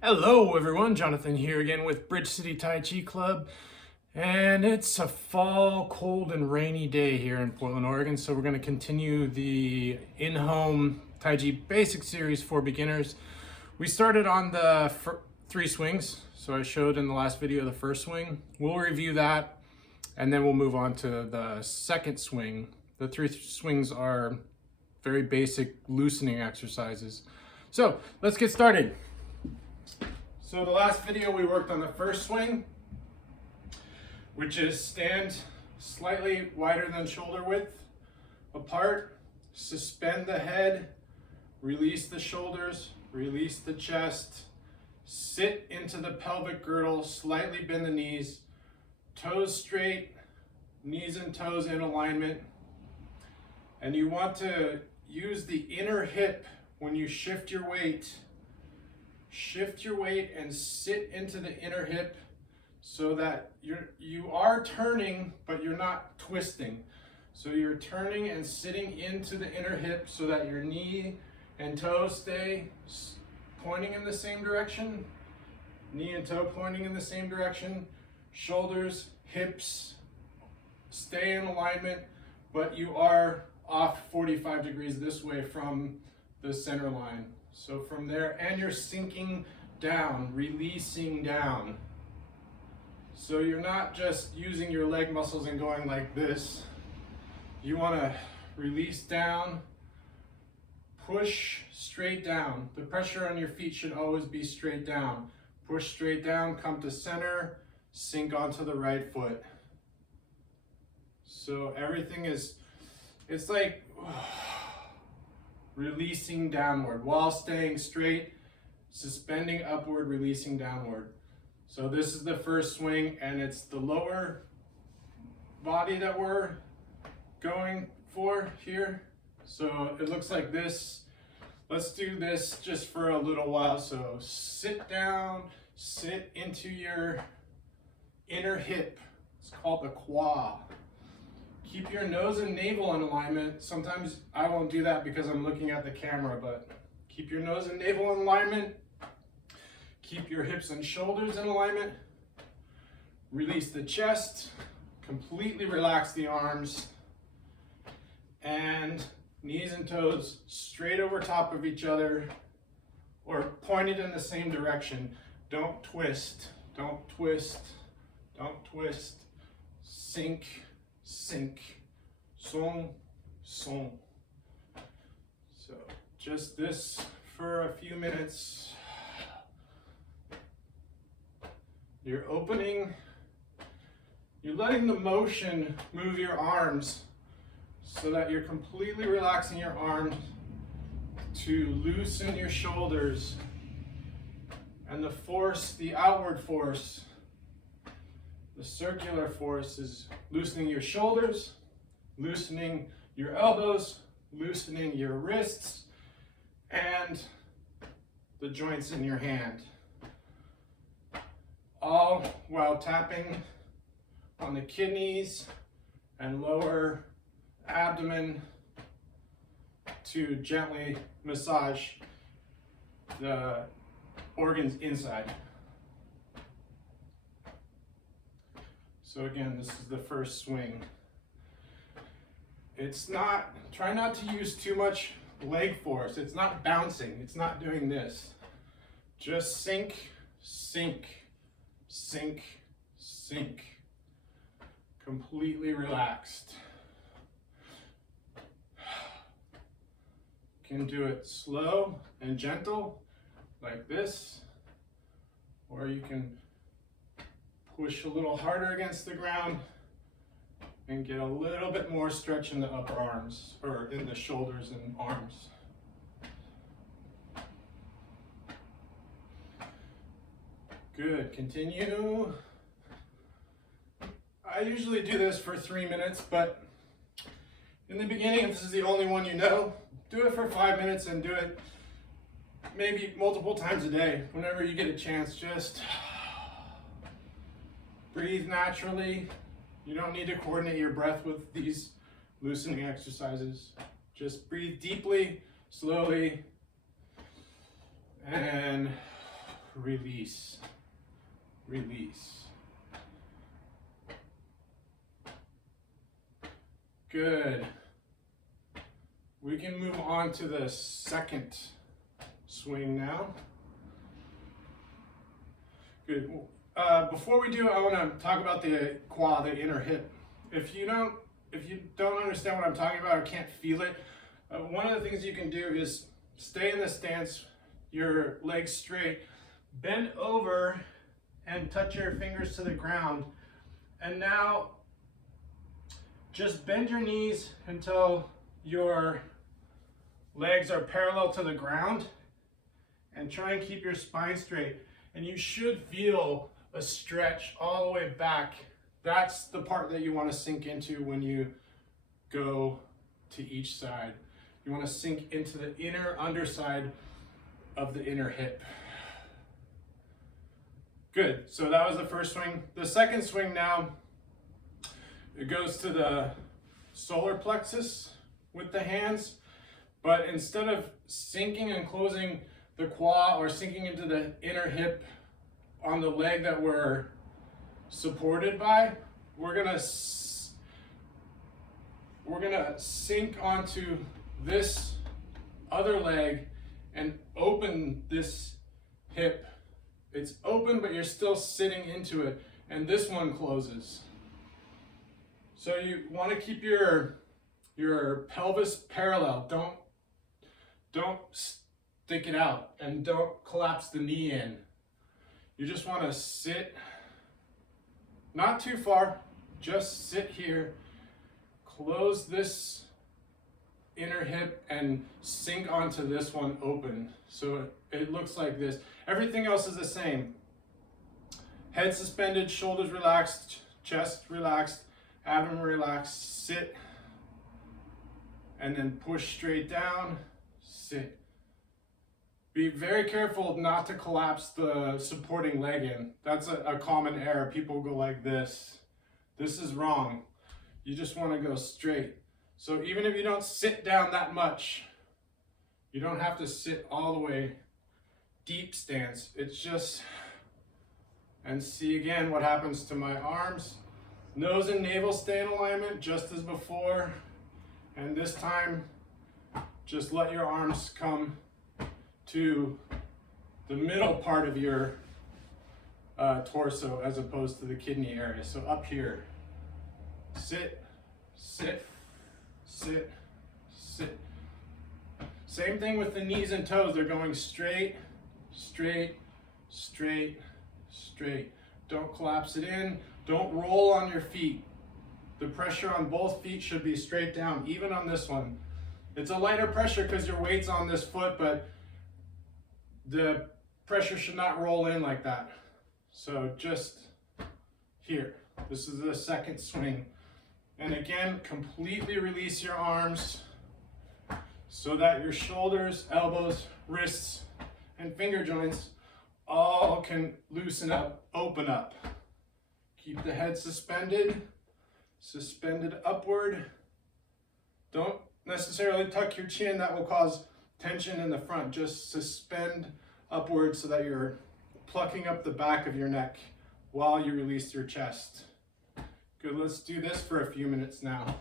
Hello everyone, Jonathan here again with Bridge City Tai Chi Club, and it's a fall, cold and rainy day here in Portland, Oregon, so we're going to continue the in-home Tai Chi basic series for beginners. We started on the 3 swings, so I showed in the last video the first swing. We'll review that and then we'll move on to the second swing. The 3 swings are very basic loosening exercises. So let's get started. So the last video we worked on the first swing, which is stand slightly wider than shoulder width apart, suspend the head, release the shoulders, release the chest, sit into the pelvic girdle, slightly bend the knees, toes straight, knees and toes in alignment. And you want to use the inner hip when you shift your weight. Shift your weight and sit into the inner hip so that you are turning, but you're not twisting. So you're turning and sitting into the inner hip so that your knee and toe stay pointing in the same direction. Knee and toe pointing in the same direction. Shoulders, hips stay in alignment, but you are off 45 degrees this way from the center line. So from there, and you're sinking down, releasing down. So you're not just using your leg muscles and going like this. You want to release down, push straight down. The pressure on your feet should always be straight down. Push straight down, come to center, sink onto the right foot. So everything is, it's like, releasing downward while staying straight, suspending upward, releasing downward. So this is the first swing, and it's the lower body that we're going for here. So it looks like this. Let's do this just for a little while. So sit down, sit into your inner hip. It's called the quad. Keep your nose and navel in alignment. Sometimes I won't do that because I'm looking at the camera, but keep your nose and navel in alignment. Keep your hips and shoulders in alignment. Release the chest. Completely relax the arms. And knees and toes straight over top of each other or pointed in the same direction. Don't twist, don't twist, don't twist. Sink. Sink, song, song. So just this for a few minutes. You're opening, you're letting the motion move your arms so that you're completely relaxing your arms to loosen your shoulders. And the force, the outward force, the circular force is loosening your shoulders, loosening your elbows, loosening your wrists, and the joints in your hand. All while tapping on the kidneys and lower abdomen to gently massage the organs inside. So again, this is the first swing. It's not, try not to use too much leg force. It's not bouncing, it's not doing this. Just sink, sink, sink, sink. Completely relaxed. You can do it slow and gentle, like this, or you can push a little harder against the ground and get a little bit more stretch in the upper arms, or in the shoulders and arms. Good, continue. I usually do this for 3 minutes, but in the beginning, if this is the only one you know, do it for 5 minutes and do it maybe multiple times a day. Whenever you get a chance, just breathe naturally. You don't need to coordinate your breath with these loosening exercises. Just breathe deeply, slowly, and release, release. Good. We can move on to the second swing now. Good. Before we do, I want to talk about the quad, the inner hip. If you don't understand what I'm talking about or can't feel it, one of the things you can do is stay in the stance, your legs straight, bend over and touch your fingers to the ground. And now just bend your knees until your legs are parallel to the ground and try and keep your spine straight. And you should feel a stretch all the way back. That's the part that you want to sink into when you go to each side. You want to sink into the inner underside of the inner hip. Good, so that was the first swing. The second swing now, it goes to the solar plexus with the hands, but instead of sinking and closing the quad or sinking into the inner hip on the leg that we're supported by, we're gonna sink onto this other leg and open this hip. It's open, but you're still sitting into it, and this one closes. So you want to keep your pelvis parallel. Don't stick it out, and don't collapse the knee in. You just want to sit, not too far, just sit here, close this inner hip and sink onto this one open. So it looks like this. Everything else is the same. Head suspended, shoulders relaxed, chest relaxed, abdomen relaxed, sit, and then push straight down, sit. Be very careful not to collapse the supporting leg in. That's a common error. People go like this. This is wrong. You just want to go straight. So even if you don't sit down that much, you don't have to sit all the way deep stance. It's just, and see again what happens to my arms. Nose and navel stay in alignment just as before. And this time, just let your arms come to the middle part of your torso as opposed to the kidney area. So up here, sit, sit, sit, sit. Same thing with the knees and toes. They're going straight, straight, straight, straight. Don't collapse it in. Don't roll on your feet. The pressure on both feet should be straight down, even on this one. It's a lighter pressure because your weight's on this foot, but the pressure should not roll in like that. So just here. This is the second swing. And again, completely release your arms so that your shoulders, elbows, wrists, and finger joints all can loosen up, open up. Keep the head suspended, suspended upward. Don't necessarily tuck your chin, that will cause tension in the front. Just suspend upward so that you're plucking up the back of your neck while you release your chest. Good, let's do this for a few minutes now.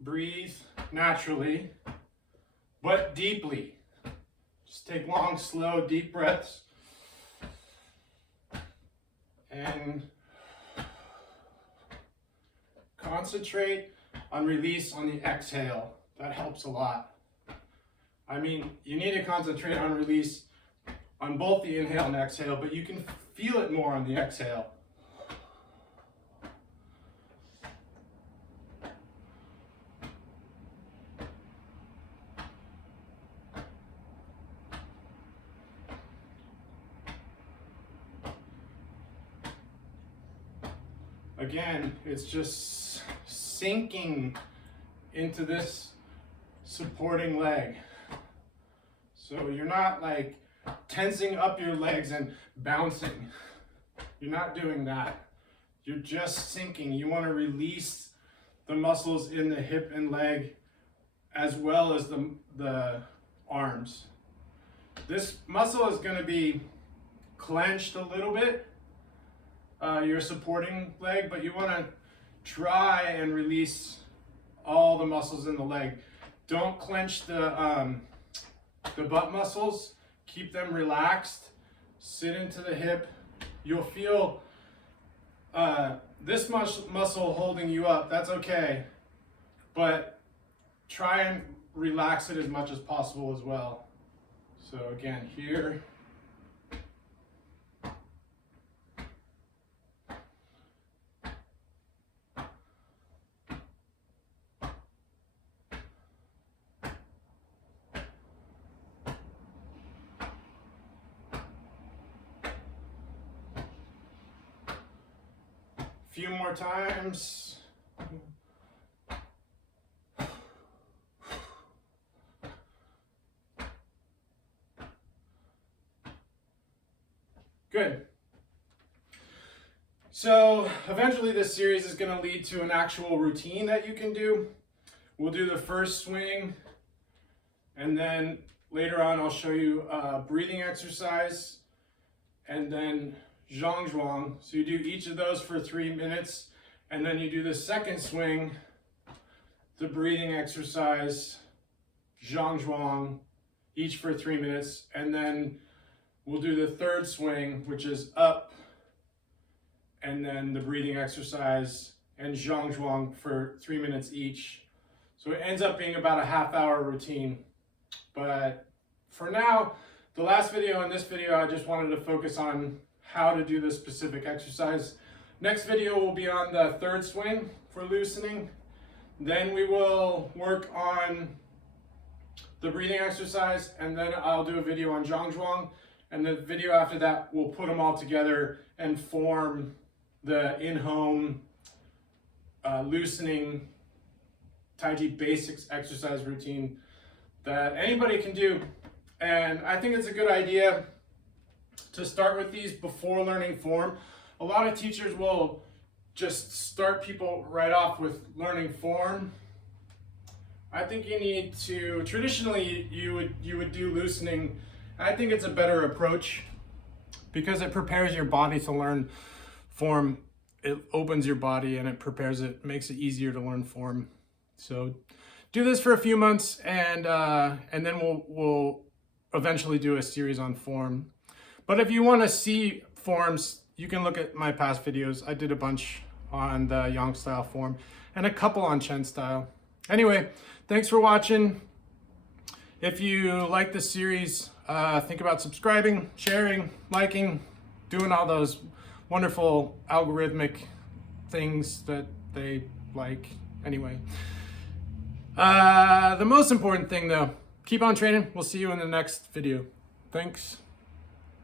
Breathe naturally, but deeply. Just take long, slow, deep breaths. And concentrate on release on the exhale. That helps a lot. I mean, you need to concentrate on release on both the inhale and exhale, but you can feel it more on the exhale. Again, it's just sinking into this supporting leg. So you're not like tensing up your legs and bouncing. You're not doing that. You're just sinking. You want to release the muscles in the hip and leg as well as the arms. This muscle is going to be clenched a little bit, your supporting leg, but you want to try and release all the muscles in the leg. Don't clench the butt muscles. Keep them relaxed. Sit into the hip. You'll feel this muscle holding you up. That's okay, but try and relax it as much as possible as well. So again, here. Few more times. Good. So eventually this series is going to lead to an actual routine that you can do. We'll do the first swing, and then later on I'll show you a breathing exercise, and then zhang zhuang. So you do each of those for 3 minutes, and then you do the second swing, the breathing exercise, zhang zhuang, each for 3 minutes, and then we'll do the third swing, which is up, and then the breathing exercise and zhang zhuang for 3 minutes each. So it ends up being about a half-hour routine. But for now, the last video and this video, I just wanted to focus on how to do this specific exercise. Next video will be on the third swing for loosening. Then we will work on the breathing exercise, and then I'll do a video on zhang zhuang. And the video after that, we'll put them all together and form the in-home loosening Tai Chi basics exercise routine that anybody can do. And I think it's a good idea to start with these before learning form. A lot of teachers will just start people right off with learning form. I think you need to, traditionally you would do loosening. I think it's a better approach because it prepares your body to learn form. It opens your body and it prepares it, makes it easier to learn form. So do this for a few months, and then we'll eventually do a series on form. But if you want to see forms, you can look at my past videos. I did a bunch on the Yang style form and a couple on Chen style. Anyway, thanks for watching. If you like this series, think about subscribing, sharing, liking, doing all those wonderful algorithmic things that they like. Anyway, the most important thing though, keep on training. We'll see you in the next video. Thanks.